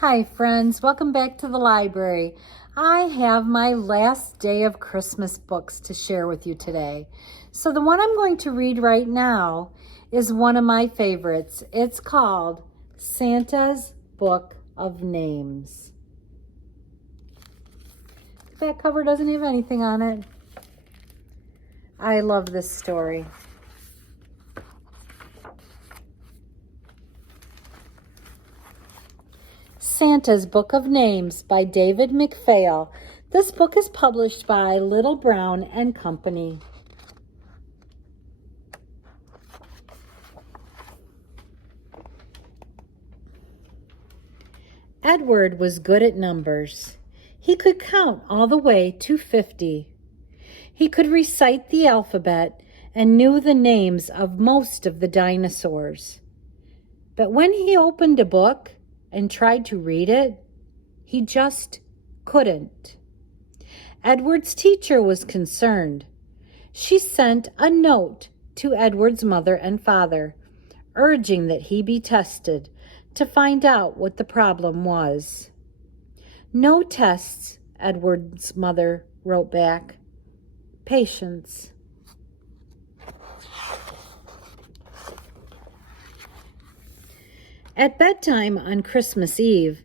Hi friends, welcome back to the library. I have my last day of Christmas books to share with you today. So the one I'm going to read right now is one of my favorites. It's called Santa's Book of Names. That cover doesn't have anything on it. I love this story. Santa's Book of Names by David McPhail. This book is published by Little Brown and Company. Edward was good at numbers. He could count all the way to 50. He could recite the alphabet and knew the names of most of the dinosaurs. But when he opened a book and tried to read it, he just couldn't. Edward's teacher was concerned. She sent a note to Edward's mother and father, urging that he be tested to find out what the problem was. No tests, Edward's mother wrote back. Patience. At bedtime on Christmas Eve,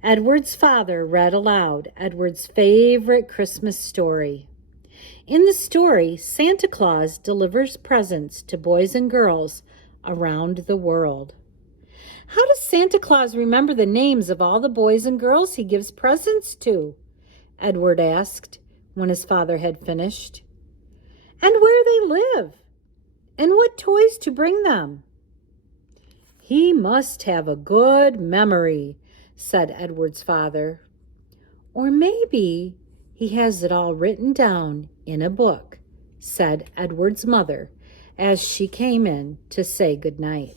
Edward's father read aloud Edward's favorite Christmas story. In the story, Santa Claus delivers presents to boys and girls around the world. How does Santa Claus remember the names of all the boys and girls he gives presents to? Edward asked when his father had finished. And where they live, and what toys to bring them. He must have a good memory, said Edward's father. Or maybe he has it all written down in a book, said Edward's mother as she came in to say goodnight.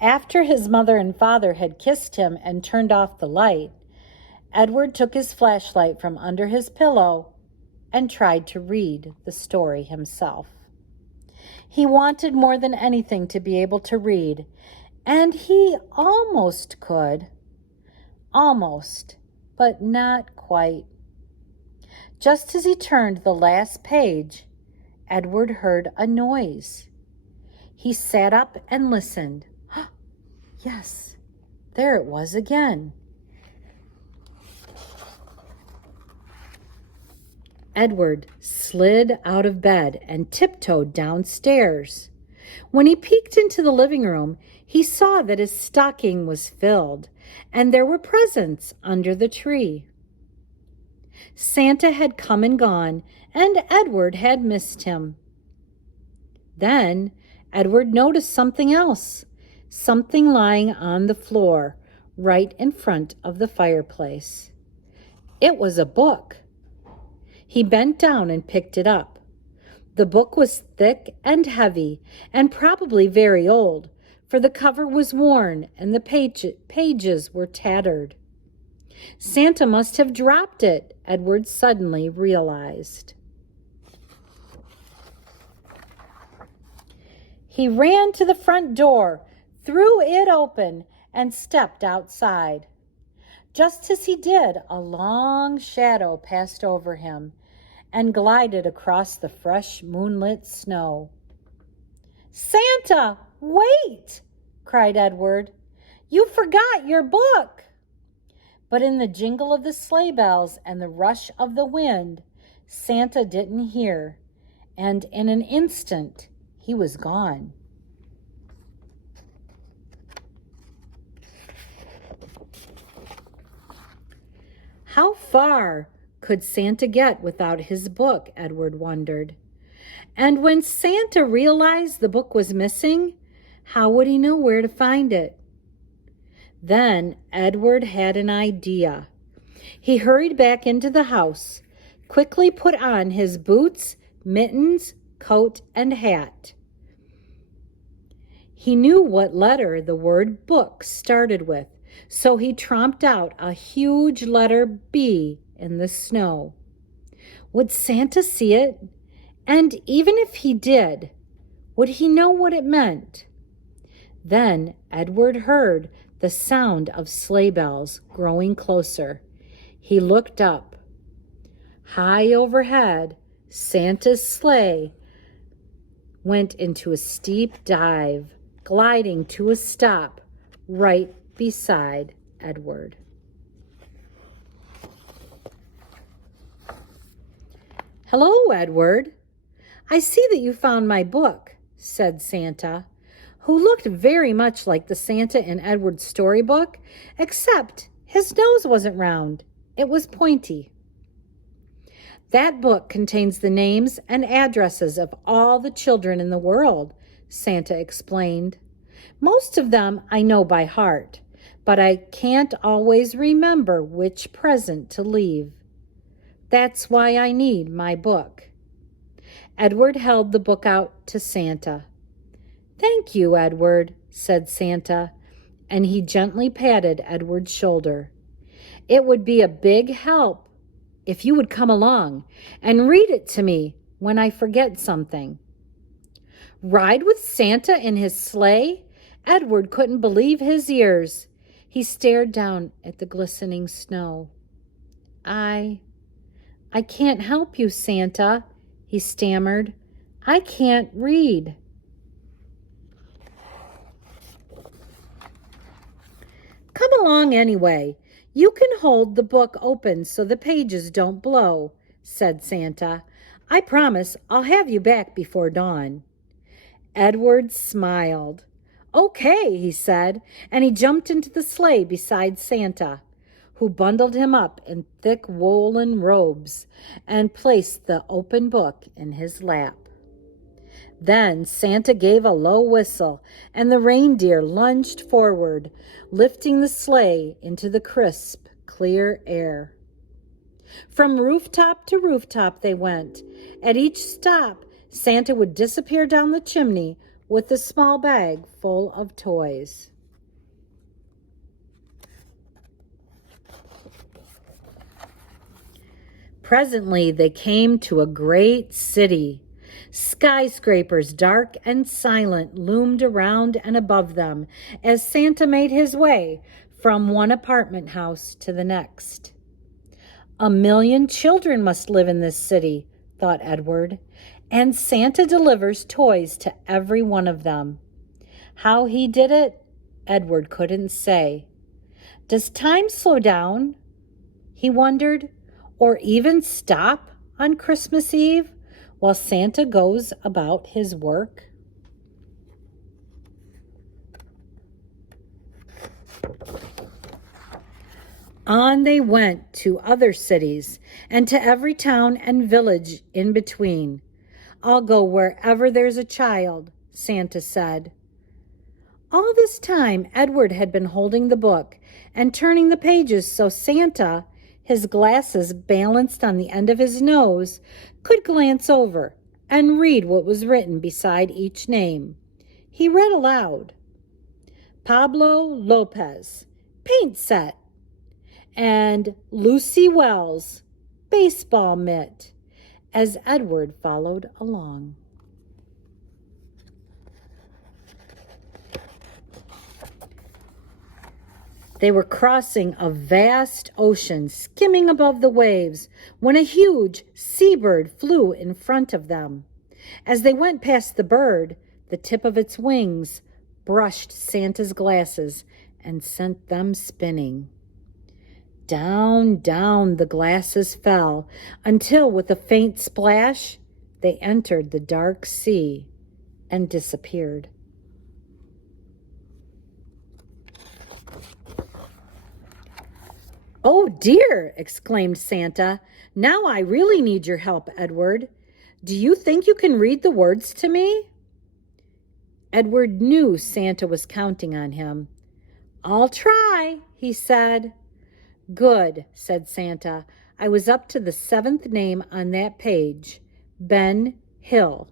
After his mother and father had kissed him and turned off the light, Edward took his flashlight from under his pillow and tried to read the story himself. He wanted more than anything to be able to read, and he almost could. Almost, but not quite. Just as he turned the last page, Edward heard a noise. He sat up and listened. Yes, there it was again. Edward slid out of bed and tiptoed downstairs. When he peeked into the living room, he saw that his stocking was filled and there were presents under the tree. Santa had come and gone, and Edward had missed him. Then Edward noticed something else, something lying on the floor right in front of the fireplace. It was a book. He bent down and picked it up. The book was thick and heavy and probably very old, for the cover was worn and the pages were tattered. Santa must have dropped it, Edward suddenly realized. He ran to the front door, threw it open, and stepped outside. Just as he did, a long shadow passed over him and glided across the fresh moonlit snow. "Santa, wait!" cried Edward. "You forgot your book!" But in the jingle of the sleigh bells and the rush of the wind, Santa didn't hear, and in an instant he was gone. How far could Santa get without his book, Edward wondered. And when Santa realized the book was missing, how would he know where to find it? Then Edward had an idea. He hurried back into the house, quickly put on his boots, mittens, coat, and hat. He knew what letter the word book started with, so he tromped out a huge letter B in the snow. Would Santa see it? And even if he did, would he know what it meant? Then Edward heard the sound of sleigh bells growing closer. He looked up. High overhead, Santa's sleigh went into a steep dive, gliding to a stop right beside Edward. "Hello, Edward. I see that you found my book," said Santa, who looked very much like the Santa in Edward's storybook, except his nose wasn't round. It was pointy. "That book contains the names and addresses of all the children in the world," Santa explained. "Most of them I know by heart, but I can't always remember which present to leave. That's why I need my book." Edward held the book out to Santa. "Thank you, Edward," said Santa, and he gently patted Edward's shoulder. "It would be a big help if you would come along and read it to me when I forget something." Ride with Santa in his sleigh? Edward couldn't believe his ears. He stared down at the glistening snow. I can't help you, Santa," he stammered. "I can't read." "Come along anyway. You can hold the book open so the pages don't blow," said Santa. "I promise I'll have you back before dawn." Edward smiled. "Okay," he said, and he jumped into the sleigh beside Santa, who bundled him up in thick woolen robes and placed the open book in his lap. Then Santa gave a low whistle, and the reindeer lunged forward, lifting the sleigh into the crisp, clear air. From rooftop to rooftop they went. At each stop, Santa would disappear down the chimney with a small bag full of toys. Presently, they came to a great city. Skyscrapers, dark and silent, loomed around and above them as Santa made his way from one apartment house to the next. "1 million children must live in this city," thought Edward, "and Santa delivers toys to every one of them." How he did it, Edward couldn't say. Does time slow down, he wondered, or even stop on Christmas Eve while Santa goes about his work? On they went to other cities and to every town and village in between. "I'll go wherever there's a child," Santa said. All this time, Edward had been holding the book and turning the pages so Santa, his glasses balanced on the end of his nose, could glance over and read what was written beside each name. He read aloud, "Pablo Lopez, paint set," and "Lucy Wells, baseball mitt," as Edward followed along. They were crossing a vast ocean, skimming above the waves, when a huge seabird flew in front of them. As they went past the bird, the tip of its wings brushed Santa's glasses and sent them spinning. Down, down the glasses fell, until with a faint splash, they entered the dark sea and disappeared. "Oh dear," exclaimed Santa. "Now I really need your help, Edward. Do you think you can read the words to me?" Edward knew Santa was counting on him. "I'll try," he said. "Good," said Santa. "I was up to the 7th name on that page, Ben Hill."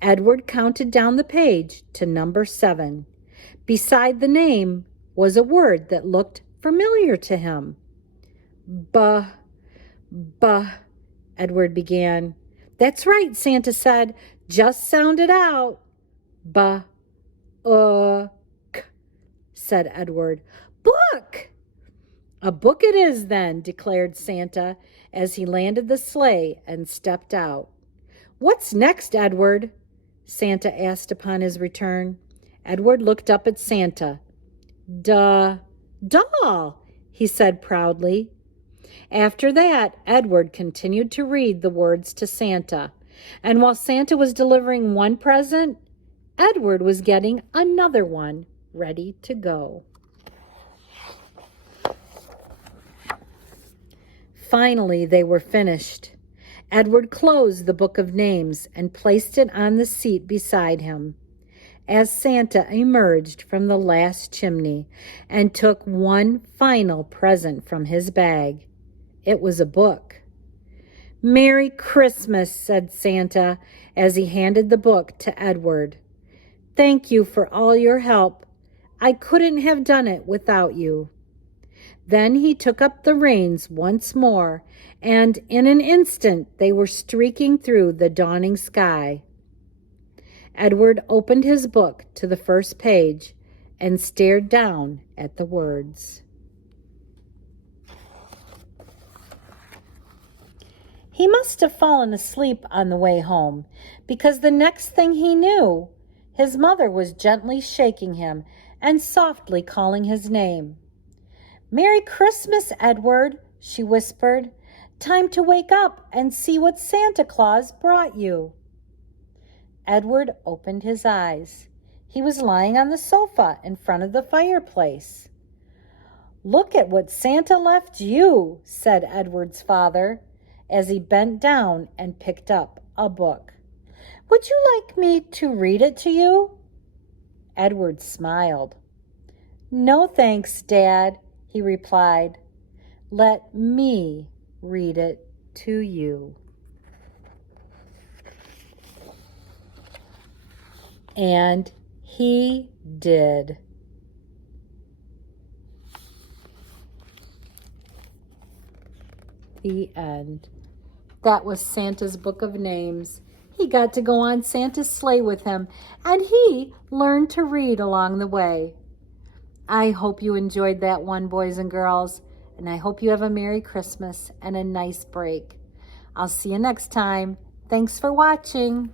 Edward counted down the page to number 7. Beside the name was a word that looked familiar to him. Buh, Edward began. "That's right," Santa said. "Just sound it out. Buh, K, said Edward. Book! A book it is, then, declared Santa as he landed the sleigh and stepped out. What's next, Edward? Santa asked upon his return. Edward looked up at Santa. Doll, he said proudly. After that, Edward continued to read the words to Santa. And while Santa was delivering one present, Edward was getting another one ready to go. Finally, they were finished. Edward closed the book of names and placed it on the seat beside him. As Santa emerged from the last chimney and took one final present from his bag, it was a book. Merry Christmas, said Santa as he handed the book to Edward. Thank you for all your help. I couldn't have done it without you. Then he took up the reins once more, and in an instant they were streaking through the dawning sky. Edward opened his book to the first page and stared down at the words. He must have fallen asleep on the way home, because the next thing he knew, his mother was gently shaking him and softly calling his name. Merry Christmas, Edward, she whispered. Time to wake up and see what Santa Claus brought you. Edward opened his eyes. He was lying on the sofa in front of the fireplace. Look at what Santa left you, said Edward's father, as he bent down and picked up a book. Would you like me to read it to you? Edward smiled. No thanks, Dad, he replied. Let me read it to you. And he did. The end. That was Santa's Book of Names. He got to go on Santa's sleigh with him, and he learned to read along the way. I hope you enjoyed that one, boys and girls, and I hope you have a Merry Christmas and a nice break. I'll see you next time. Thanks for watching.